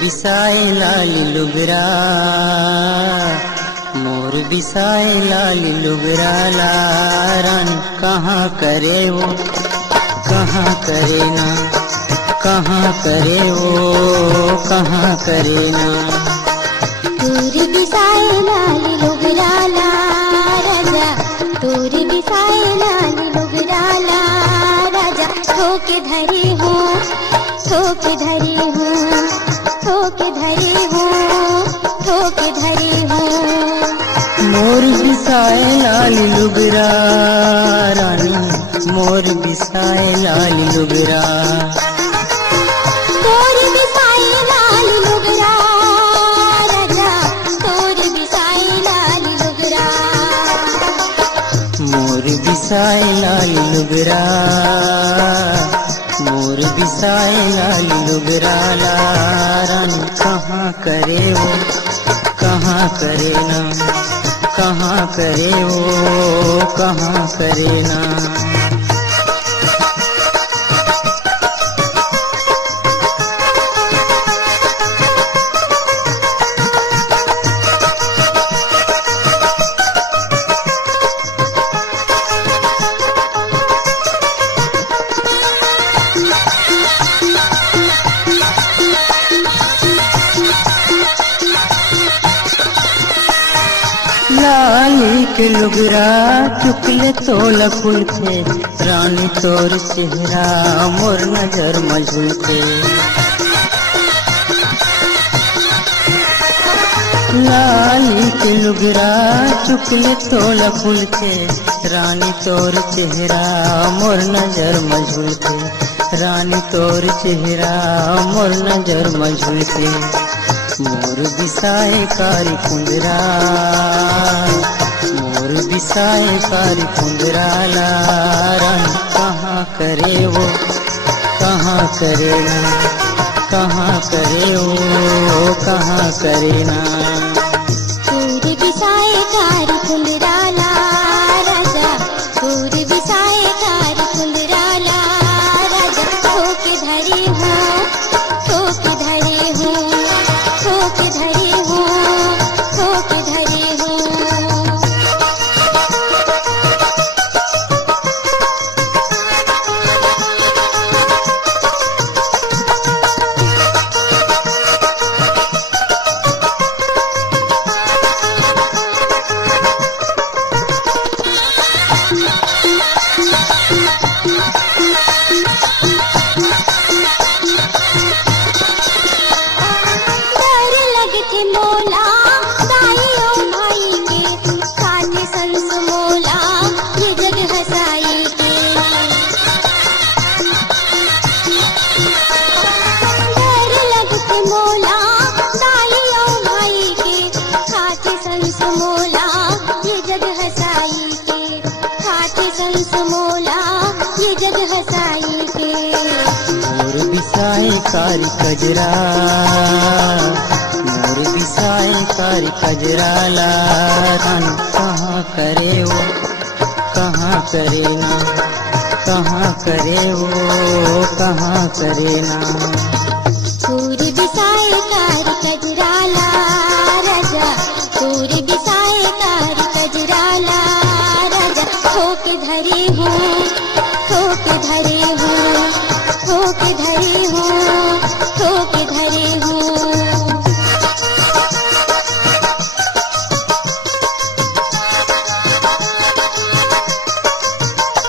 बिसाए लाली लुगरा मोर बिसाए लाली लुगरा लारन कहाँ करे वो कहाँ करे ना कहाँ करे वो कहाँ करे ना। तोर बिसाए लाली लुगरा ला राजा तोर बिसाए लाली लुगरा ला राजा ठोके धरे हो ठोके धरे हो ठोके धरे हो ठोके धरे हो। मोर बिसाए लाली लुगरा रानी मोर बिसाए लाली लुगरा तोर बिसाए लाली लुगरा राजा तोर बिसाए लाली लुगरा मोर बिसाए लाली लुगरा मोर बिसाए लाली लुगरा लारन कहाँ करे वो कहाँ करे ना कहाँ करे वो कहाँ करे ना। लाली के लुगरा चुकले तोला फुलते रानी तोर चेहरा मोर नजर मझुलते। लाली के लुगरा चुकले तोला फुलते रानी तोर चेहरा मोर नजर मझुलते रानी तोर चेहरा मोर नजर मझुलते। मोर बिसाए कारी कुंदरा मोर बिसाए कारी कुंदरा लारन कहाँ करे वो कहाँ करे ना कहाँ करे वो कहाँ करे ना। तोर बिसाए कारी कुंदरा ला राजा तोर बिसाए कारी कुंदरा ला राजा ठोके धरे हो ठोके धरे हो ठोके धरे हो ठोके धरे हो। डर लगते मोला दाइयों भाई के साथे संस मोला ये जग हसाई के। डर लगते मोला दाइयों भाई के साथे संस मोला ये जग हसाई के साथे संस मोला ये जग हसाई के। मोर बिसाए कारी कजरा मोर बिसाए कारी कजरा लारन कहाँ करे वो कहाँ करे ना कहाँ करे वो कहाँ करे ना। तोर बिसाए कारी कजरा ला राजा तोर बिसाए कारी कजरा ला राजा ठोके धरे